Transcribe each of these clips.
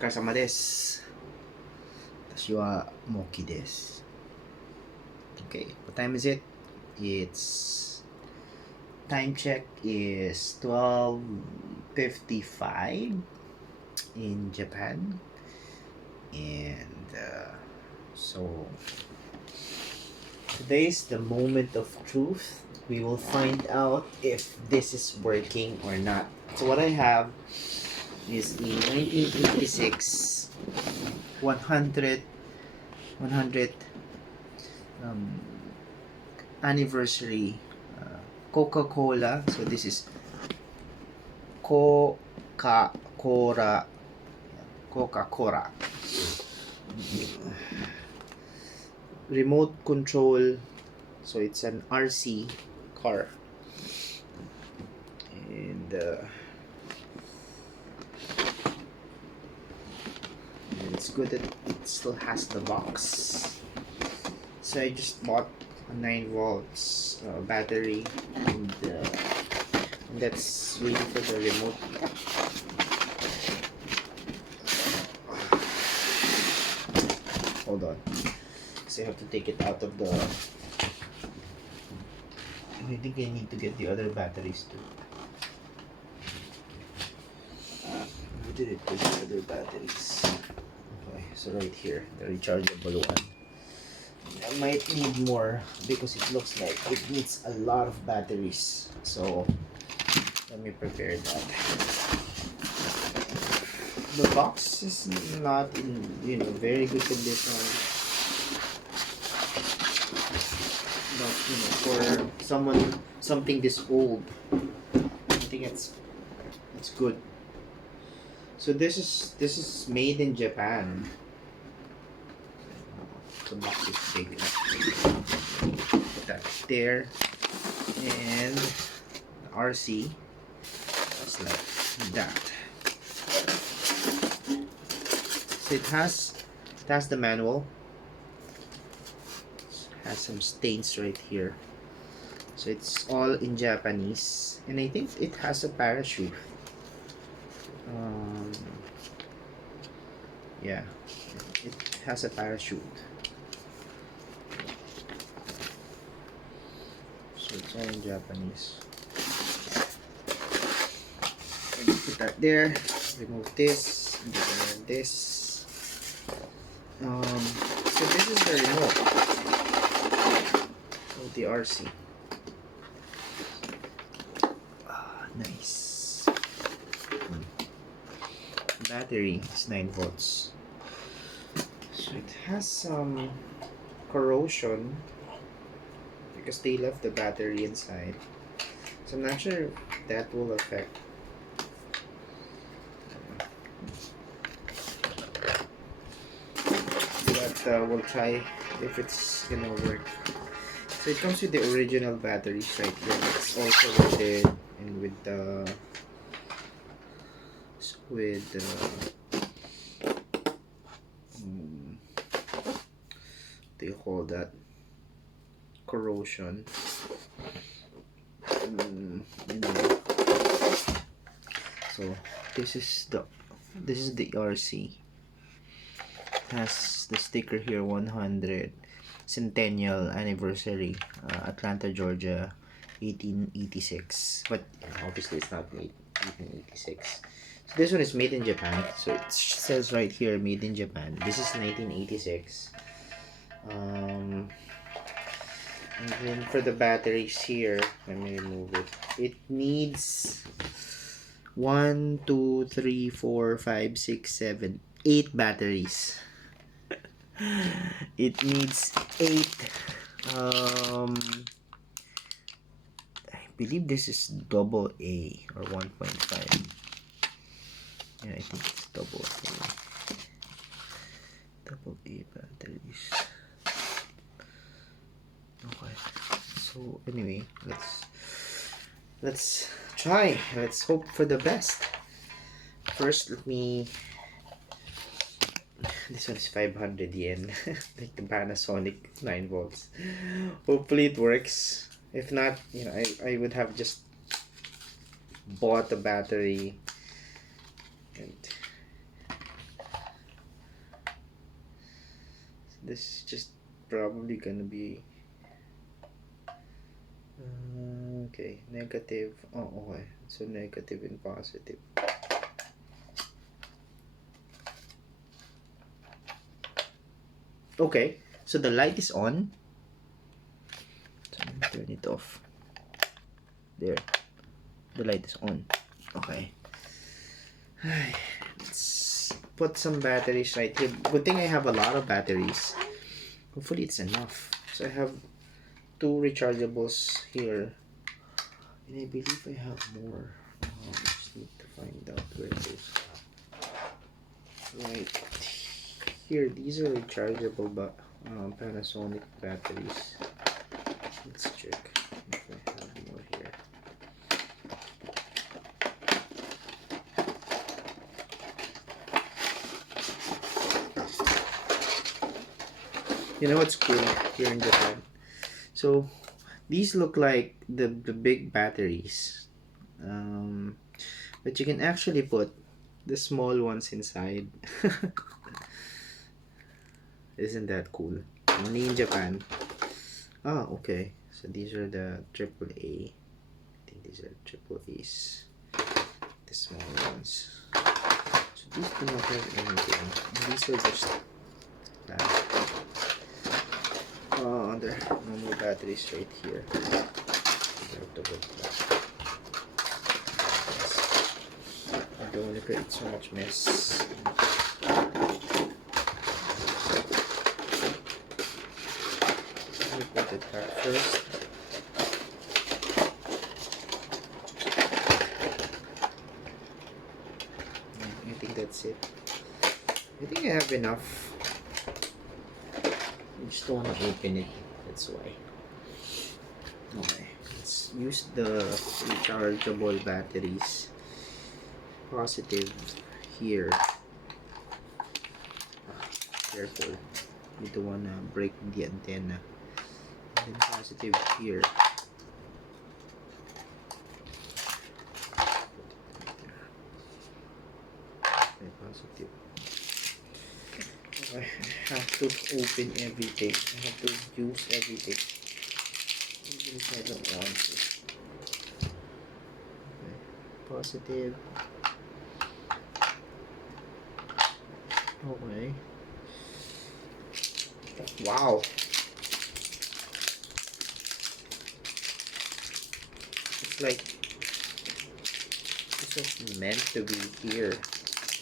疲れ様です。私はモキです。Okay, what time is it? It's time check is 12:55 in Japan, and so today's the moment of truth. We will find out if this is working or not. So what I have is a 1986 100 anniversary Coca-Cola. So this is Coca-Cola. Coca-Cola. Remote control. So it's an RC car. And it's good that it still has the box. So I just bought a 9 volts battery, and that's waiting for the remote. Hold on, so I have to take it out of the. I think I need to get the other batteries too. Where did it put the other batteries? Okay, so right here, the rechargeable one. I might need more because it looks like it needs a lot of batteries. So let me prepare that. The box is not in very good condition, but for something this old, I think it's good. So this is made in Japan. The box is big. Put that there, and the RC just like that. So it has the manual. It has some stains right here. So it's all in Japanese, and I think it has a parachute. Yeah, it has a parachute. So it's all in Japanese. Put that there. Remove this. And this. So this is the remote of the RC. Nice. Battery is 9 volts. So it has some corrosion because they left the battery inside. So I'm not sure if that will affect. But we'll try if it's gonna work. So it comes with the original batteries right here. It's also loaded, and with the they call that corrosion. So this is the RC. Has the sticker here, 100 Centennial anniversary, Atlanta, Georgia, 1886. But obviously it's not made 1886. So this one is made in Japan. So it says right here, made in Japan. This is 1986. And then for the batteries here, let me remove it. It needs 1, 2, 3, 4, 5, 6, 7, 8 batteries. It needs 8. I believe this is double A or 1.5. Yeah, I think it's double A batteries. Okay. So anyway, let's try. Let's hope for the best. First, let me. This one is 500 yen, like the Panasonic 9 volts. Hopefully it works. If not, I would have just bought the battery and This is just probably gonna be okay, negative. Oh, okay. So negative and positive. Okay, so the light is on. So turn it off. There, the light is on. Okay. Let's put some batteries right here. Good thing I have a lot of batteries. Hopefully it's enough. So I have 2 rechargeables here. And I believe I have more. I just need to find out where it is. Right here, these are rechargeable but Panasonic batteries. Let's check if I have more here. You know what's cool here in Japan? So these look like the big batteries, but you can actually put the small ones inside. Isn't that cool? Only in Japan. Ah, okay. So these are the AAA. I think these are AAAs. The small ones. So these do not have anything. These are just that. Oh, there are no more batteries right here. I don't want to create so much mess. Let me put it back first. I think that's it. I think I have enough. I just don't want to open it. That's why. Okay, let's use the rechargeable batteries. Positive here. Careful. You don't want to break the antenna. And then positive here. Okay, positive. I have to open everything. I have to use everything. Even if I don't want to. Okay. Positive. Okay. Wow. It's like this was meant to be here.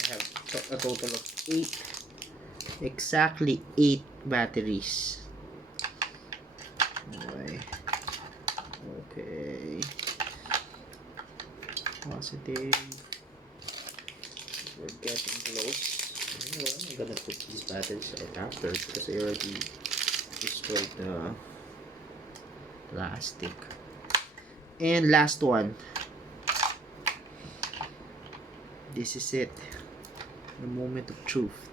I have a total of 8. Exactly 8 batteries. Okay. Okay. Positive. We're getting close. You know what? I'm gonna put these batteries right after because I already destroyed the plastic. And last one. This is it. The moment of truth.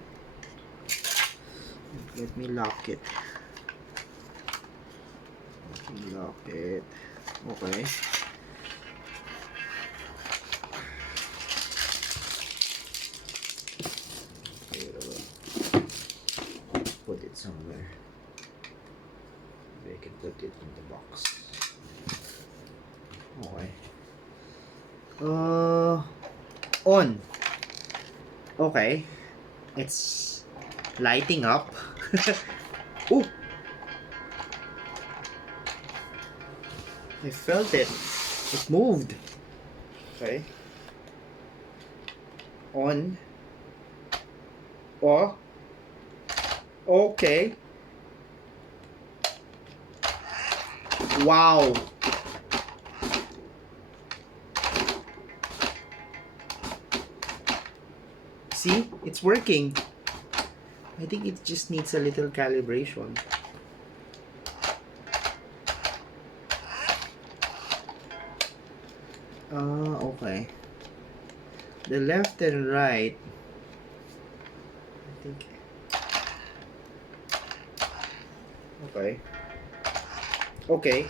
Let me lock it. Let me lock it. Okay. Put it somewhere. Maybe I can put it in the box. Okay. On. Okay. It's lighting up. Ooh. I felt it. It moved. Okay. On. Oh. Okay. Wow. See? It's working. I think it just needs a little calibration. Okay. The left and right. I think. Okay. Okay.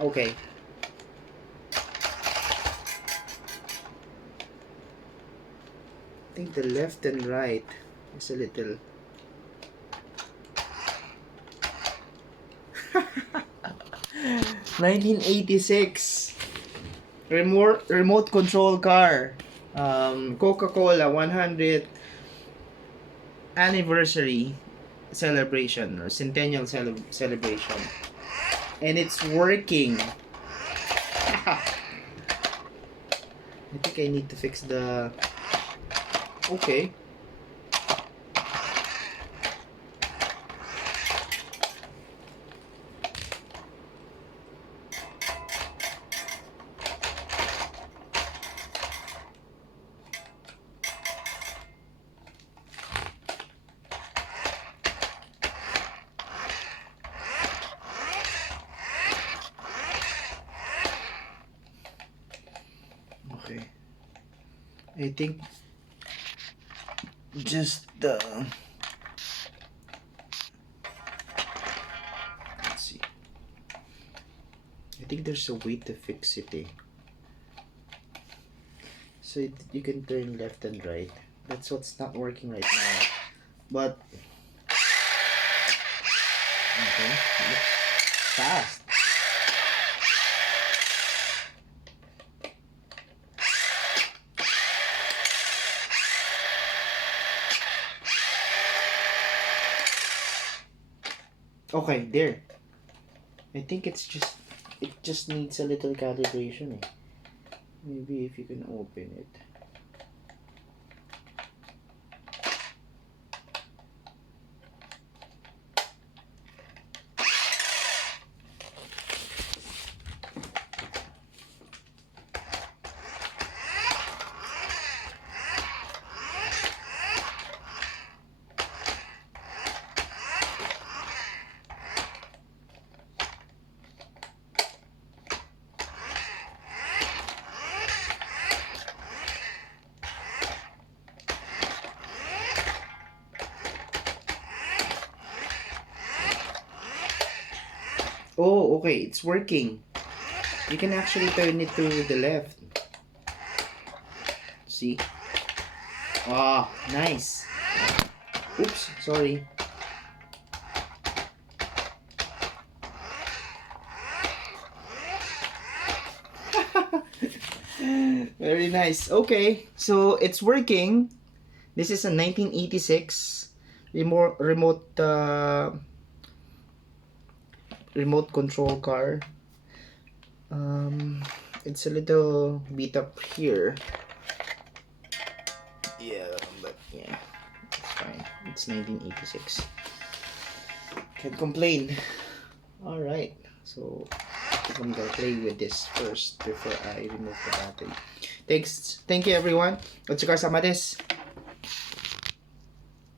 Okay. I think the left and right is a little 1986. Remote control car. Coca-Cola 100th anniversary celebration or Centennial celebration. And it's working. I think I need to fix the... Okay. Okay. I think just let's see. I think there's a way to fix it, eh? So you can turn left and right. That's what's not working right now. But okay, looks fast. Okay, there. I think it just needs a little calibration, eh? Maybe if you can open it. Oh, okay, it's working. You can actually turn it to the left. See? Ah, nice. Oops, sorry. Very nice. Okay, so it's working. This is a 1986 remote control car. It's a little beat up here. Yeah, but yeah, it's fine. It's 1986. Can't complain. All right, so I think I'm gonna play with this first before I remove the battery. Thank you everyone. お疲れ様です。